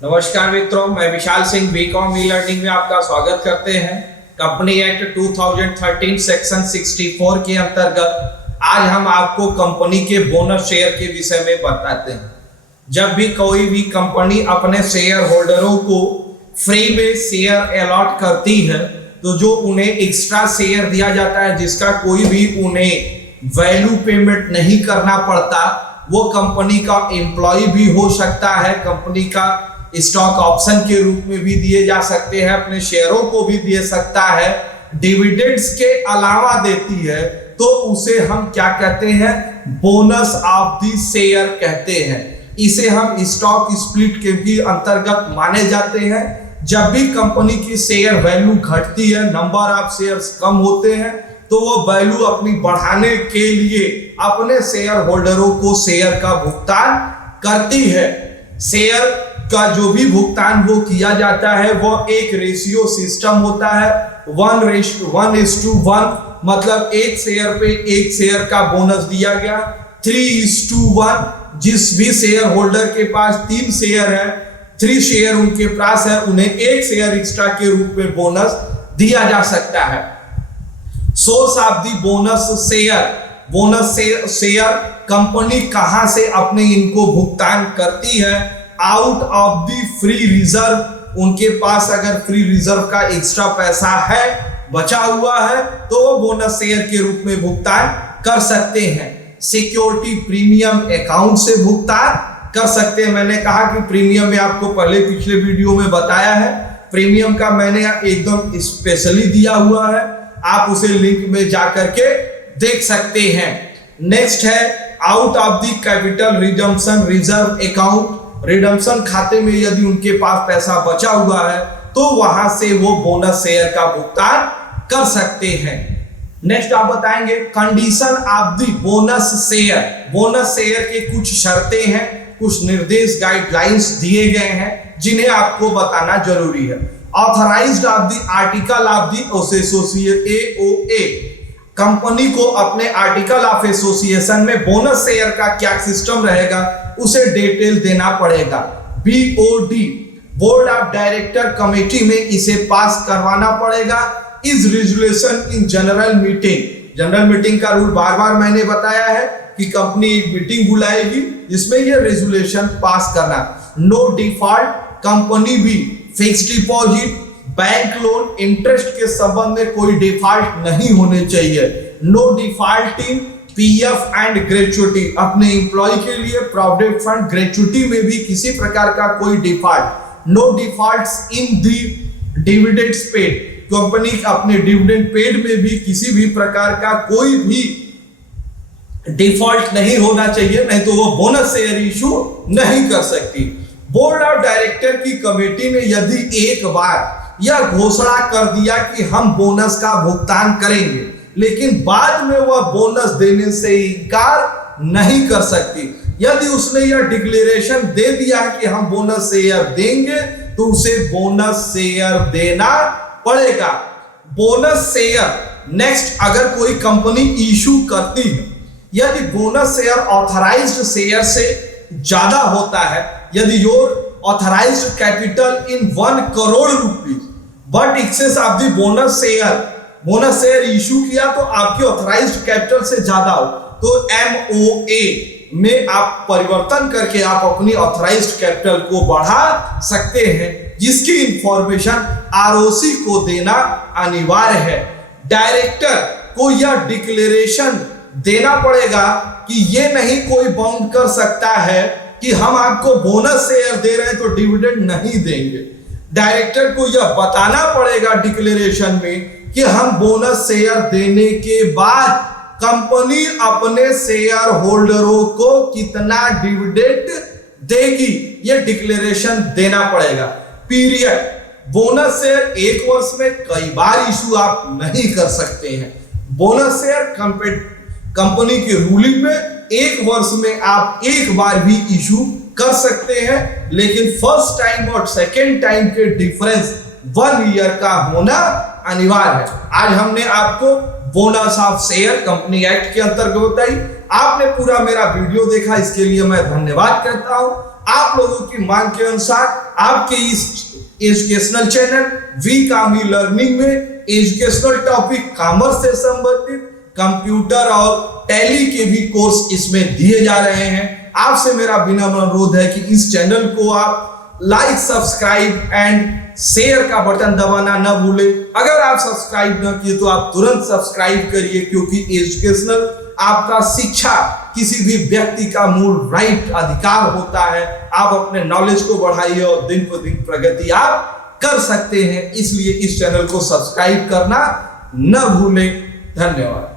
नमस्कार मित्रों, मैं Vishal Singh BCom e learning में आपका स्वागत करते हैं। कंपनी एक्ट 2013 सेक्शन 64 के अंतर्गत आज हम आपको कंपनी के बोनस शेयर के विषय में बताते हैं। जब भी कोई भी कंपनी अपने शेयर होल्डरों को फ्री में शेयर अलॉट करती है तो जो उन्हें एक्स्ट्रा शेयर दिया जाता है जिसका कोई भी उन्हें वैल्यू पेमेंट नहीं करना पड़ता, वो कंपनी का एम्प्लॉय भी हो सकता है, कंपनी का स्टॉक ऑप्शन के रूप में भी दिए जा सकते हैं, अपने शेयरों को भी दे सकता है, डिविडेंड्स के अलावा देती है तो उसे हम क्या कहते हैं, बोनस ऑफ द शेयर कहते हैं। इसे हम स्टॉक स्प्लिट के भी अंतर्गत माने जाते हैं। जब भी कंपनी की शेयर वैल्यू घटती है, नंबर ऑफ शेयर्स कम होते हैं, तो वो वैल्यू अपनी बढ़ाने के लिए अपने शेयर होल्डरों को शेयर का भुगतान करती है। शेयर का जो भी भुगतान वो किया जाता है वो एक रेशियो सिस्टम होता है, 1:1, मतलब एक शेयर पे एक शेयर का बोनस दिया गया। 3:1, जिस भी शेयर होल्डर के पास 3 शेयर है, 3 शेयर उनके पास है, उन्हें एक शेयर एक्स्ट्रा के रूप में बोनस दिया जा सकता है। Source of the bonus share company कहां से अपने इनको भुगतान करती है, out of the free reserve. उनके पास अगर फ्री रिजर्व का एक्स्ट्रा पैसा है, बचा हुआ है, तो वो बोनस शेयर के रूप में भुगतान कर सकते हैं। सिक्योरिटी प्रीमियम अकाउंट से भुगतान कर सकते हैं। मैंने कहा कि प्रीमियम में आपको पहले पिछले वीडियो में बताया है, प्रीमियम का मैंने एकदम स्पेशली दिया हुआ है, आप उसे लिंक में जाकर के देख सकते हैं। नेक्स्ट है out of the capital redemption reserve account. Redemption खाते में यदि उनके पास पैसा बचा हुआ है तो वहां से वो बोनस शेयर का भुगतान कर सकते हैं। नेक्स्ट आप बताएंगे condition of the bonus share. Bonus share के कुछ शर्तें हैं, कुछ निर्देश गाइडलाइंस दिए गए हैं जिन्हें आपको बताना जरूरी है। Authorised of the article of the association AOA। Company को अपने आर्टिकल ऑफ एसोसिएशन में बोनस शेयर का क्या सिस्टम रहेगा उसे डिटेल देना पड़ेगा। BOD board of director committee में इसे पास करवाना पड़ेगा। इस resolution in general meeting. General meeting का रूल बार बार मैंने बताया है कि कंपनी एक मीटिंग बुलाएगी जिसमें ये रेजुलेशन पास करना। नो डिफॉल्ट, कंपनी भी fixed deposit, bank loan, interest के संबंध में कोई डिफॉल्ट नहीं होने चाहिए। No defaulting PF and gratuity. अपने एम्प्लॉय के लिए प्रोविडेंट फंड ग्रेचुटी में भी किसी प्रकार का कोई डिफॉल्ट। नो डिफॉल्ट्स इन दी डिविडेंड्स पेड। कंपनी अपने डिविडेंड पेड में भी किसी भी प्रकार का कोई भी डिफॉल्ट नहीं होना चाहिए, नहीं तो वो बोनस शेयर इशू नहीं कर सकती। बोर्ड ऑफ डायरेक्टर की कमेटी ने यदि एक बार यह घोषणा कर दिया कि हम बोनस का भुगतान करेंगे, लेकिन बाद में वह बोनस देने से इनकार नहीं कर सकती। यदि उसने यह डिक्लेरेशन दे दिया कि हम बोनस शेयर देंगे तो उसे बोनस शेयर देना पड़ेगा। बोनस शेयर नेक्स्ट, अगर कोई कंपनी इशू करती है, यदि बोनस शेयर ऑथराइज्ड शेयर से ज्यादा होता है, यदि your authorised capital in 1 crore rupees but excess of the bonus share issue किया तो आपकी ऑथराइज्ड कैपिटल से ज्यादा हो तो MOA में आप परिवर्तन करके आप अपनी ऑथराइज्ड कैपिटल को बढ़ा सकते हैं, जिसकी इंफॉर्मेशन ROC को देना अनिवार्य है। डायरेक्टर को यह डिक्लेरेशन देना पड़ेगा कि ये नहीं कोई बाउंड कर सकता है कि हम आपको बोनस शेयर दे रहे हैं तो डिविडेंड नहीं देंगे। डायरेक्टर को यह बताना पड़ेगा डिक्लेरेशन में कि हम बोनस शेयर देने के बाद कंपनी अपने शेयर होल्डरों को कितना डिविडेंड देगी, यह डिक्लेरेशन देना पड़ेगा। पीरियड, बोनस शेयर 1 वर्ष में कई बार इशू आप नहीं कर सकते हैं। बोनस शेयर कंपनी के रूलिंग में 1 वर्ष में आप एक बार भी इशू कर सकते हैं, लेकिन फर्स्ट टाइम और सेकेंड टाइम के डिफरेंस 1 ईयर का होना अनिवार्य है। आज हमने आपको bonus of share company act के अंतर्गत बताई। आपने पूरा मेरा वीडियो देखा, इसके लिए मैं धन्यवाद करता हूं। आप लोगों की मांग के अनुसार आपके इस एजुकेशनल चैनल वी कामी लर्निंग में एजुकेशनल टॉपिक कॉमर्स से संबंधित कंप्यूटर और टैली के भी कोर्स इसमें दिए जा रहे हैं। आपसे मेरा विनम्र अनुरोध है कि इस चैनल को आप लाइक, सब्सक्राइब एंड शेयर का बटन दबाना न भूलें। अगर आप सब्सक्राइब न किए तो आप तुरंत सब्सक्राइब करिए, क्योंकि एजुकेशनल आपका शिक्षा किसी भी व्यक्ति का मूल राइट अधिकार होता है। आप अपने नॉलेज को बढ़ाइए और दिन पर दिन प्रगति आप कर सकते हैं। इसलिए इस चैनल को सब्सक्राइब करना न भूलें। धन्यवाद।